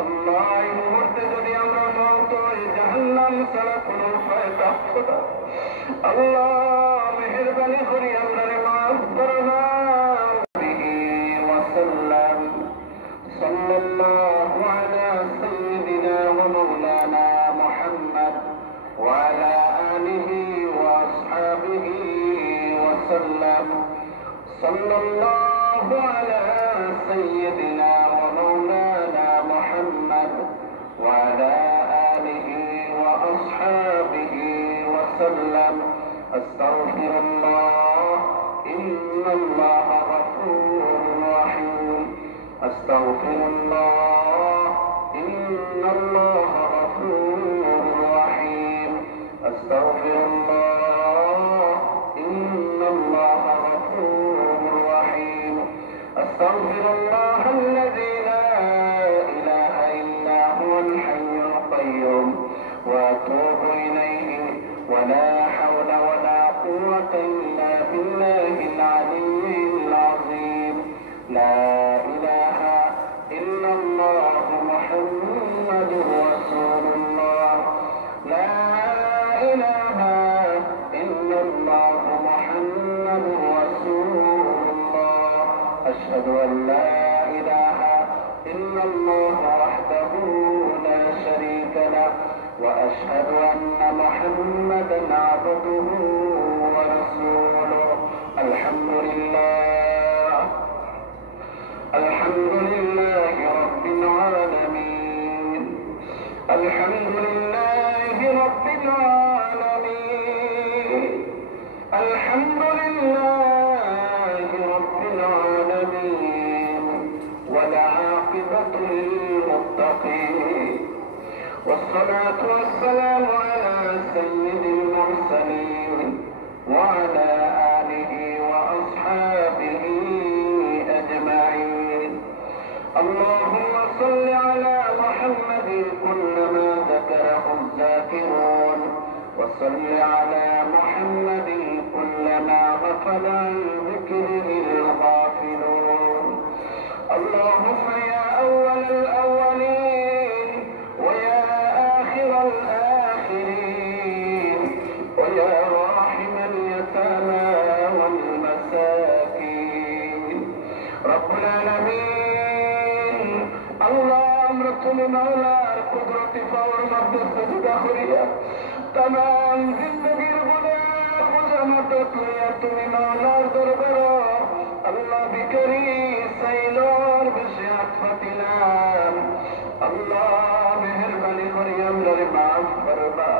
আল্লাহ এই মুহূর্তে যদি আমরা মওত হয়ে জাহান্নাম ছাড়া কোনো উপায় থাকতো না, আল্লাহ মেহেরবানি করে আমরা মাফ করো না। صلى الله على سيدنا ومولانا محمد وعلى آله وأصحابه وسلم. صلى الله على سيدنا ومولانا محمد وعلى آله وأصحابه وسلم. أستغفر الله إن الله غفور رحيم. أستغفر الله إن الله غفور رحيم. أستغفر الله إن الله غفور رحيم. أستغفر الله الذي لا إله إلا هو الحي القيوم وأتوب إليه ولا حول ولا قوة إلا بالله العلي العظيم. لا إله إلا الله محمد رسول الله. لا إله إلا الله محمد رسول الله. أشهد أن لا إله إلا الله وحده لا شريك له وأشهد أن محمدا عبده ورسوله. الحمد لله الحمد لله رب العالمين. الحمد لله رب العالمين. الحمد لله رب العالمين. والعاقبة للمتقين. والصلاة والسلام على سيد المرسلين وعلى آله وأصحابه أجمعين. اللهم صل على محمد كلما ذكره الذاكرون وصل على محمد كلما غفل عن ذكره الغافلون. اللهم يا أول الأولين ويا آخر الآخرين ويا راحم اليتامى والمساكين رب العالمين. اللهم رسول مولا قدرة فور مقدس داخلية تمام زندگی গুনাহ খুজামত লিয়া তুমি মাওলার দরবারে আল্লাহ বিকরি সাইলোর বেশি আফাতিলাম। আল্লাহ মেহেরবানি করে আমরারে মাফ করবা।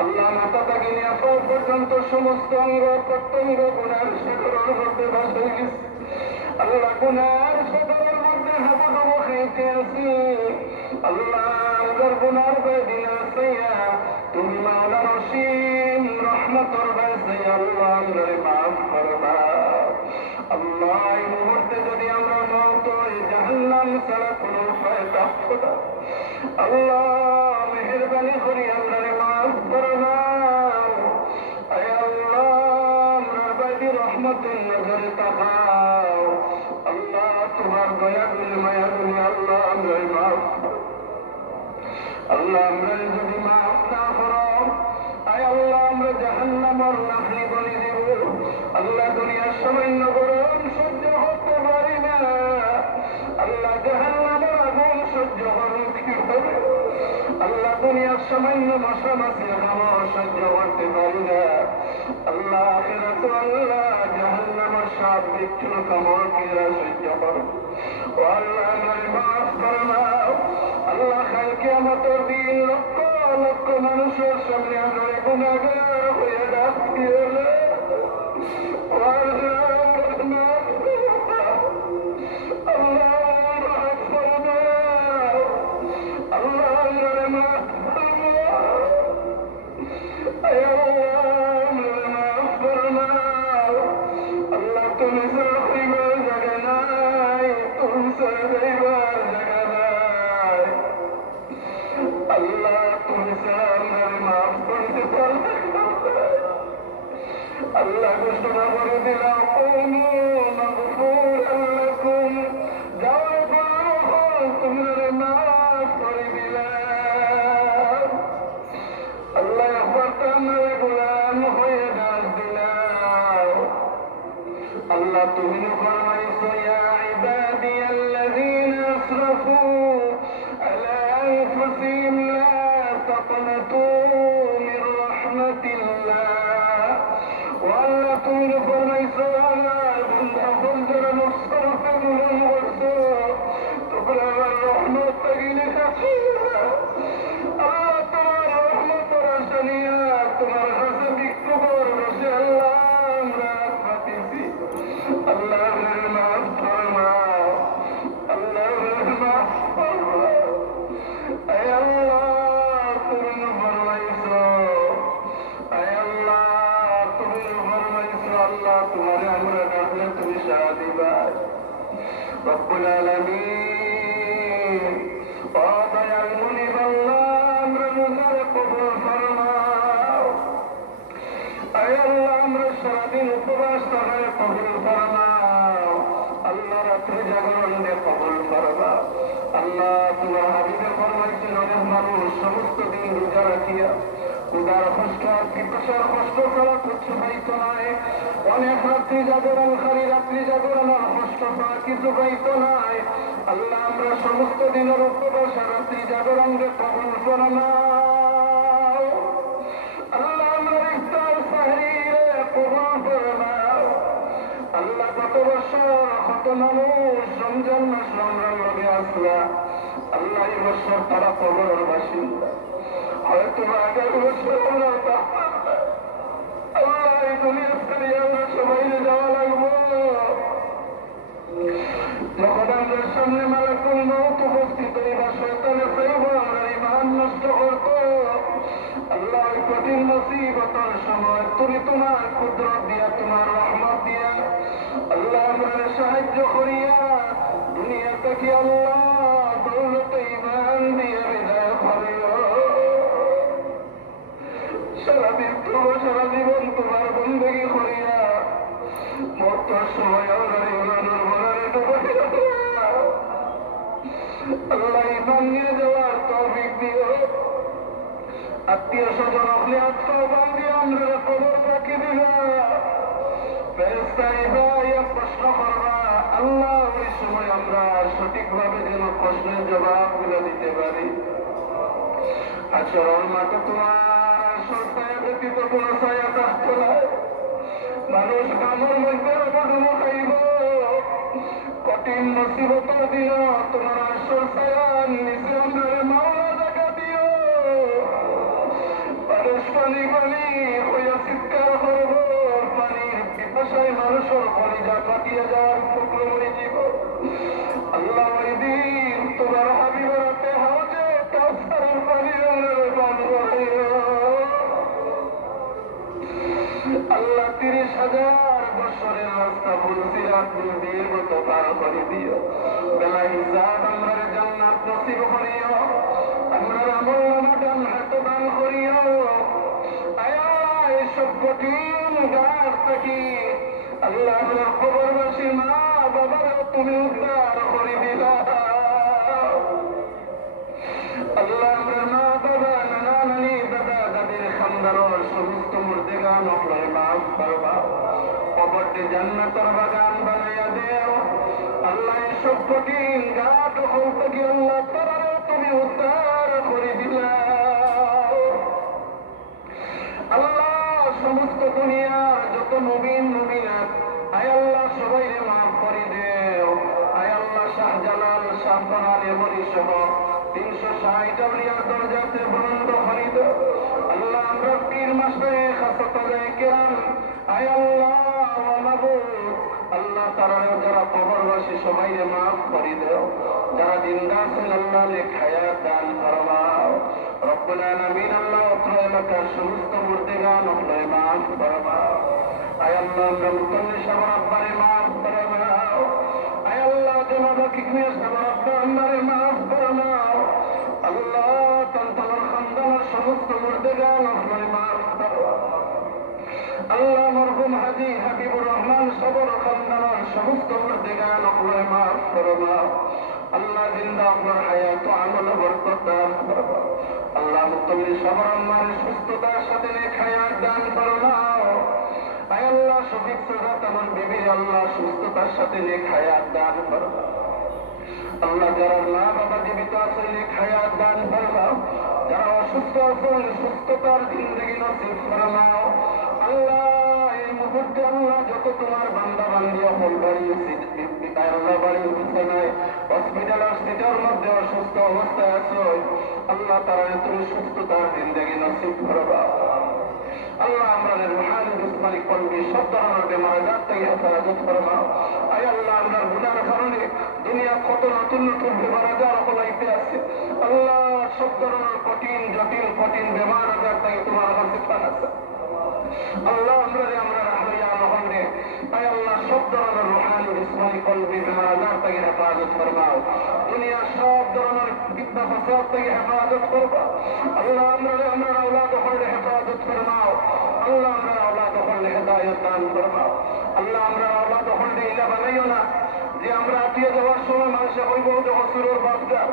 আল্লাহ মাথা থেকে নিয়ে পা পর্যন্ত সমস্ত অঙ্গ প্রত্যঙ্গ গুনার সাগরের মধ্যে ভাসে গেছে। আল্লাহ গুনার সাগরের মধ্যে হাবুডুবু খাইতে আছি। আল্লাহ আমাদের গুনার বেদিনা সাইয়া তুমি মাওলার অসীম রহমতের বাসে আল্লাহ আমরারে মাফ করবা। আল্লাহ এই মুহূর্তে যদি আমরা মওত হয়ে জাহান্নাম ছাড়া কোনো উপায় থাকতো না, আল্লাহ মেহেরবানি করে আমরারে মাফ করো না। আয় আল্লাহ আমরার বাড়ি রহমতের নজরে তাকাও। আল্লাহ তোমার দয়া গুলি মায়া গুলি আল্লাহ আমরারে মাফ করো। আল্লাহ আমরারে যদি মাফ না করো, আয় আল্লাহ আমরা জাহান্নামের নাফলি বলি দেব। আল্লাহ দুনিয়ার সামান্য গরম সহ্য করতে পারি না। আল্লাহ জাহান্নামের আগুন সহ্য করুন কিভাবে? আল্লাহ দুনিয়ার সামান্য মশা মাছি খাওয়া সহ্য করতে পারি না। আল্লাহ আখিরাত আল্লাহ জাহান্নামের সাপ বিচ্ছুর কামড় কিরা সহ্য করুন। ও আল্লাহ আমারে মাফ করো না। আল্লাহ কাল কিয়ামতের দিন লক্ষ লক্ষ মানুষের সামনে আমরা গুনাহগার হয়ে ডাকতে হলে আল্লাহ ঘোষণা করে দিলাম তুমি أسرفوا على أنفسهم لا تقنطوا من رحمة الله وألا تمر فرميس على فلدر مستغفر والغسور تبلغ الرحمة تجينك الله تمر رحمة رسلية تمر حسبك تبر رسل الله رحمتي الله المعف فرما الله المعف فرما أي الله تمر فرميس أي الله تمر فرميس الله تمر أمر أهلك بشادي باي رب العالمين وضع المنيب الله أمر نزرق بالفرما أي الله أمر الشرابين উপবাস তাহলে কবুল ফরমাও আল্লাহ রাত্রি জাগরণ দিয়ে কবুল ফরমাও আল্লাহ তোমার হাবিবে ফরমাইছেন অনেক মানুষ সমস্ত দিন রোজা রাখিয়া উদার কষ্ট পিপাসার কষ্ট করা তুচ্ছ পাইত নয় অনেক রাত্রি জাগরণ খালি রাত্রি জাগরণ আর কষ্ট পাওয়া কিছু পাইত নয় আল্লাহ আমরা সমস্ত দিনের উপবাস রাত্রি জাগরণকে কবুল ফরমাও আল্লাহ আমরা ইফতার সাহরিরে কবুল ফরমাও আল্লাহ কত বছর কত মানুষ রমজান মাস রমজান লগে আসলা আল্লাহ এই বছর তারা কবরের বাসিন্দা হয়তো আগের বছর আল্লাহ এই দুনিয়া থেকে আমরা সবাই যাওয়া লাগবো যখন আমাদের সামনে মালাকুল মউত উপস্থিত এই বা শয়তানের প্রেম আমরা ঈমান নষ্ট করত আল্লাহ ওই কঠিন মুসিবতের সময় তুমি তোমার কুদরত দিয়া তোমার রহমত দিয়া আল্লাহ আমরা সাহায্য করিয়া দুনিয়া থেকে আল্লাহ দৌলতে ঈমান দিয়ে বিদায় করিও সারাদিন সারা জীবন তোমার বন্দেগী করিয়া মরতার সময় আমরা ঈমানের বনারে ডুবাইয়া আল্লাহ ঈমান নিয়ে যাওয়ার তৌফিক দিও আত্মীয় স্বজন আপনি আত্মবান দিয়ে আমরা কবর রাখি দিবা ফেরেশতা ইবাইয়া প্রশ্ন করবা আল্লাহ ওই সময় আমরা সঠিকভাবে যেন প্রশ্নের জবাবগুলো দিতে পারি আচরণ মাঠে তোমার সত্তায় ব্যতীত কোনো ছায়া থাকতো না মানুষ কামর মধ্যে ডুবো খাইব কঠিন মুসিবতের দিন তোমার আসর ছায়া নিচে আমরা মাওলা জায়গা দিও মানুষ পানি পানি হইয়া চিৎকার করব পানির পিপাসায় মানুষের কলিজা কাটিয়ে যাওয়ার উপক্রম হয়ে যাব আল্লাহ ওই দিন তোমার হাবিবের হাতে হাউজে কাউসারের পানি পান করাইও আল্লাহ 30,000 বছরের রাস্তা ফুলসিরাত নদীর মতো পার করে দিও বেলা হিসাব আমরা জান্নাত নসিব করিও আমরা আমল নামা ডান হাতে দান করিও আল্লাহ এইসব কঠিন গাছ থাকি আল্লাহ আমরা কবরবাসী মা বাবার তুমি উদ্ধার করে দিলা আল্লাহ আমরা মা বাবা নানা নানি দাদা দাদির খানদানোর সমস্ত মুর্দেগান আপনার মাফ করবা কবরটি জান্নাতের বাগান বানাইয়া দেও আল্লাহ এইসব কঠিন গাছ হল থেকে আল্লাহ তারাও তুমি উদ্ধার করে দিলা আল্লাহ সমস্ত দুনিয়ার যত মুমিন মুমিনাত আয় আল্লাহ সবাইকে মাফ করে দেও আয় আল্লাহ শাহজালাল শাহজালাল এমনি সহ 360 আউলিয়ার দরজাতে বুলন্দ করে দেও আল্লাহ আমরা পীর মাশায়েখ খাসাতুল কিরাম আয় আল্লাহ ওয়া মাবুদ আল্লাহ তাআলা যারা কবরবাসী সবাইকে মাফ করে দেও যারা জিন্দা আছেন আল্লাহ নেক হায়াত দান ফরমাও রব্বুল আলামিন আল্লাহ অত্র এলাকার সমস্ত মুর্দেগান আপনি মাফ ফরমাও আয় আল্লাহ আমরা মুতল্লি সাহেব আব্বারে মাফ ফরমাও আয় আল্লাহ জনাব কিকমিয়া সাহেব আব্বারে মাফ ফরমাও আল্লাহ তানতার খানদানের সমস্ত মুর্দেগান আপনি মাফ ফরমাও আল্লাহ মরহুম হাজী হাবিবুর রহমান সবর খানদানের সমস্ত মুর্দেগান আপনি মাফ ফরমাও আল্লাহ জিন্দা আপনার হায়াত আমল বরকত দান ফরমাও আল্লাহ মুতল্লি সবর আম্মার সুস্থতার সাথে নেক হায়াত দান ফরমাও আয় আল্লাহ শফিক সাদাত আমার বিবির আল্লাহ সুস্থতার সাথে নেক হায়াত দান ফরমাও আল্লাহ যারা মা বাবা জীবিত আছেন হায়াত দান ফরমাও, যারা অসুস্থ আছেন সুস্থতার জিন্দেগি নসিব ফরমাও। আল্লাহ এই মুহূর্তে আল্লাহ যত তোমার বান্দা বান্দি অমল বাড়িয়েছি আল্লাহ বাড়ির বিছানায় হসপিটাল হসপিটাল মধ্যে অসুস্থ অবস্থায় আছো আল্লাহ তারা তুমি সুস্থতার জিন্দেগি নসিব ফরমাও। আল্লাহ আমাদের রুহানি দুশ্মনী কলবি সব ধরনের বেমার আজার থেকে হেফাজত ফরমাও। আয় আল্লাহ আমরা গুনার কারণে দুনিয়া কত নতুন নতুন বেমার আজার হলাইতে আছে আল্লাহ সব ধরনের কঠিন জটিল কঠিন বেমার আজার থেকে তোমার কাছে ফান আছে আল্লাহ আমরা রাহলিয়া নহলে আয় আল্লাহ সব ধরনের রুহানি দুশ্মনী কলবি বেমার আজার থেকে হেফাজত ফরমাও। দুনিয়া সব ধরনের ফিতনা ফাসাদ থেকে হেফাজত করবা আল্লাহ আমরা আওলাদ হলে হেফাজত ফরমাও। আল্লাহ আমরা আওলাদ হলে হেদায়েত দান ফরমাও। আল্লাহ আমরা আওলাদ হলে ইলা বানাইও না যে আমরা আটিয়ে যাওয়ার সময় মানুষে হইব যে হসুরের বাপজার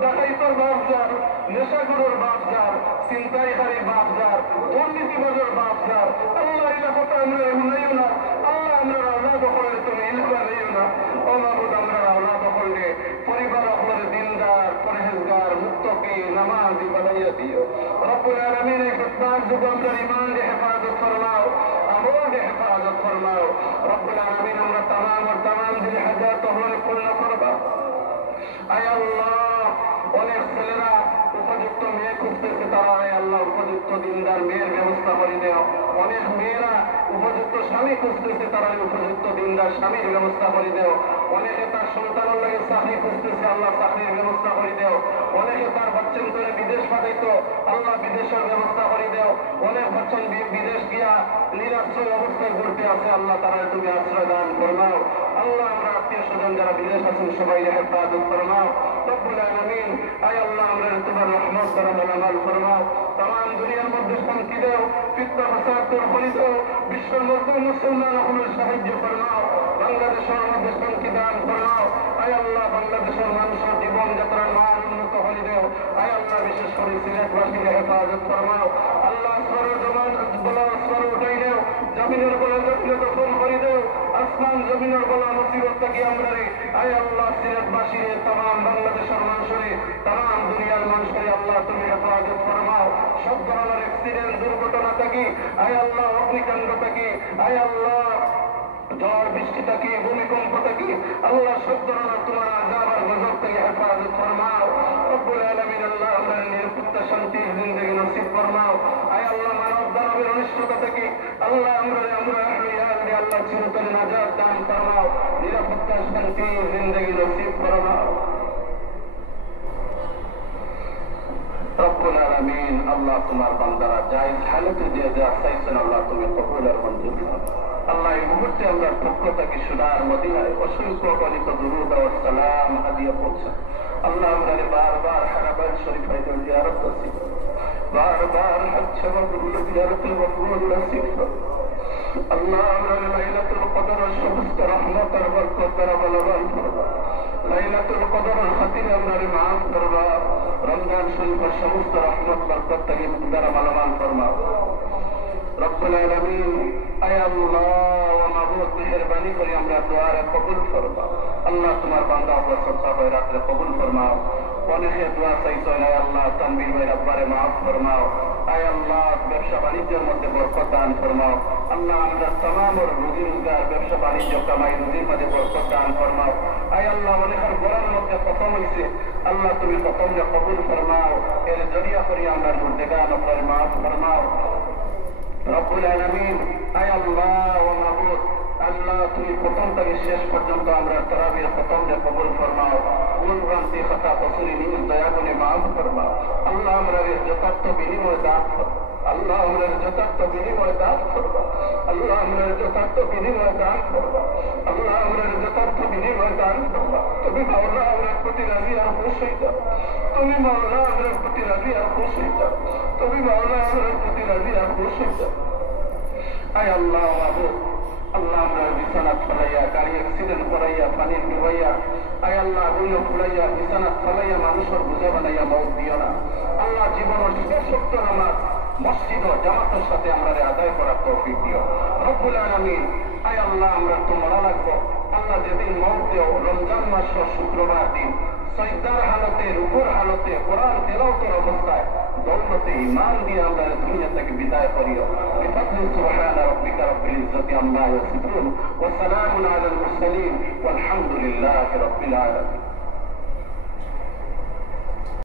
ডাকাইতর বাপজার নেশাগুলোর বাপজার চিন্তাইকারীর বাপজার দুর্নীতিবাজের বাপজার আল্লাহ ইলা কথা আমরা শুনাইও না। আল্লাহ আমরা আওলাদ হলে তুমি ইলা বানাইও না। অমাবুদ আমরা আওলাদ হলে পরিবার হলে দিনদার পরহেজগার মুত্তাকি নামাজি বানাইয়া দিও। রব্বুল আলামিন এই ফিতনার যুগে আমরা ঈমান দিয়ে হেফাজত ফরমাও, আমল দিয়ে হেফাজত ফরমাও। রব্বুল আলামিন আমরা তামাম দিল হাজাত হলে পূর্ণ করবা। আয় আল্লাহ অনেক ছেলেরা উপযুক্ত মেয়ে খুঁজতেছে তারা আয় আল্লাহ উপযুক্ত দিনদার মেয়ের ব্যবস্থা করে দেও। অনেক মেয়েরা উপযুক্ত স্বামী খুঁজতেছে তারা উপযুক্ত দিনদার স্বামীর ব্যবস্থা করে দেও। অনেকে তার সন্তানের লাগে চাকরি খুঁজতেছে আল্লাহ চাকরির ব্যবস্থা করে দেও। অনেকে তার বাচ্চান করে বিদেশ পাঠাইতো আল্লাহ বিদেশের ব্যবস্থা করে দেও। অনেক বাচ্চান বিদেশ গিয়া নিরাশ্রয় অবস্থায় ঘুরতে আছে আল্লাহ তারা তুমি আশ্রয় দান ফরমাও। আল্লাহ আমরা আত্মীয় স্বজন যারা বিদেশ আছেন সবাই হেফাজত ফরমাও। রব্বুল আলামিন আয় আল্লাহ আমরা তোমার রহমত দ্বারা মালামাল ফরমাও। তাম দুনিয়ার মধ্যে শান্তি দেও, ফিতনা ফাসাদ দূর করে দাও, বিশ্বের মধ্যে মুসলমান হলের সাহায্য ফরমাও। বাংলাদেশের মধ্যে শান্তি দান ফরমাও। আয় আল্লাহ বাংলাদেশের মানুষের জীবনযাত্রার মান উন্নত হয়ে দেও। আয় আল্লাহ বিশেষ করে সিলেটবাসীকে হেফাজত ফরমাও। আল্লাহ আসমানের জমান বলা আসমান উঠাই দেও, জমিনের বলা জমিনে দখল করে দেও। আসমান জমিনের বলা মুসিবত থেকে আমরা রে আয় আল্লাহ সিলেটবাসী রে তাম বাংলাদেশের মানুষরে তাম দুনিয়ার মানুষরে আল্লাহ তুমি হেফাজত ফরমাও। সব ধরনের অ্যাক্সিডেন্ট দুর্ঘটনা থেকে আয় আল্লাহ অগ্নিকাণ্ড থেকে আয় আল্লাহ ঝড় বৃষ্টি থেকে ভূমিকম্প থেকে আল্লাহ সব ধরনের তোমার আযাব আর গজব থেকে হেফাজত ফরমাও। রব্বুল আলামিন আল্লাহ আমরা নিরাপত্তা শান্তির জিন্দেগি নসিব ফরমাও। আয় আল্লাহ মানব দানবের অনিষ্টতা থেকে আল্লাহ আমরা আল্লাহ চিরতরে নাজাত দান ফরমাও। নিরাপত্তা শান্তির জিন্দেগি নসিব ফরমাও। রব্বুল আলামিন আল্লাহ তোমার বান্দারা জায়েজ হালতে যে যা চাইছেন আল্লাহ তুমি কবুল আর মঞ্জুর করো। আল্লাহ এই মুহূর্তে আমরা পক্ষ থেকে সোনার মদিনায় অসংখ্য গণিত দুরূদ ও সালাম হাদিয়া পৌঁছান। আল্লাহ আমরা বারবার হারাবাইল শরীফে জিয়ারত নসিব বারবার হজ মাবরুর জিয়ারত মাবরুর নসিব আল্লাহ আমরা লাইলাতুল কদরের সমস্ত রহমত আর বরকত দ্বারা বলবান করবা। লাইলাতুল কদরের খাতিরে আমরা মাফ করবা। রমজান শরীফের সমস্ত রহমত বরকত থেকে দ্বারা বলবান করবা। রব্বুল আলামিন আয় আল্লাহ ওয়া মাবুদ মেহেরবানি করে আমরা দোয়ারে কবুল ফরমাও। আল্লাহ তোমার বান্দা আপনার সত্তা হয়ে রাখলে কবুল ফরমাও। অনেকে দোয়া চাইতো আয় আল্লাহ তানবীর ভাই রব্বারে মাফ ফরমাও। আয় আল্লাহ ব্যবসা বাণিজ্যের মধ্যে বরকত দান ফরমাও। আল্লাহ আমরা तमाम রুজি রোজগার ব্যবসা বাণিজ্য কামাই রুজির মধ্যে বরকত দান ফরমাও। আয় আল্লাহ অনেকের ঘরের মধ্যে খতম হয়েছে আল্লাহ তুমি খতমকে কবুল ফরমাও। এর জরিয়া করি আমরা গুনাহগার আপনার মাফ ফরমাও। রব্বুল আলামিন আয় আল্লাহ ওয়া মাবুদ আল্লাহ তুমি প্রথম থেকে শেষ পর্যন্ত আমরা তারাবির খতমকে কবুল ফরমাও। ভুল ভ্রান্তি খাতা কসুরি নিজ দয়া করে মাফ ফরমাও। আল্লাহ আমরা যথার্থ বিনিময় দান ফরমাও। আল্লাহ আমরা যথার্থ বিনিময় দান ফরমাও। আল্লাহ আমরা যথার্থ বিনিময় দান ফরমাও। আল্লাহ আমরা যথার্থ বিনিময় দান ফরমাও। তুমি মাওলা আমরা প্রতি রাজি আর খুশ হয়ে যাও। তুমি মাওলা আমরা প্রতি রাজি আর খুশ হয়ে যাও। তুমি মাওলা আমরা প্রতি রাজি আর খুশ হয়ে যাও। আয় আল্লাহ মাবুদ আল্লাহ আমরা বিছানা ফলাইয়া গাড়ি অ্যাক্সিডেন্ট করাইয়া পানি ডুবাইয়া আয় আল্লাহ গুলো ফুলাইয়া বিছানা ফলাইয়া মানুষের বোঝা বানাইয়া মৌত দিও না। আল্লাহ জীবনের ছোট্ট নামাজ মসজিদ ও জামাতের সাথে আমরা আদায় করার তৌফিক দিও। রব্বুল আলামিন আয় আল্লাহ আমরা তো মরা লাগবো আল্লাহ যেদিন মৌতেও রমজান মাসের শুক্রবার দিন সজদার হালতে রুকুর হালতে কোরআন তেলাওয়াতের অবস্থায় দৌলতে ঈমান দিয়ে আমরা দুনিয়া থেকে বিদায় করিও বিফাদলি সুবহান রাব্বিকা রাব্বিল ইজ্জাতি আম্মা ইয়াসিফুন ওয়া সালামুন আলাল মুরসালিন ওয়ালহামদুলিল্লাহি রাব্বিল আলামিন।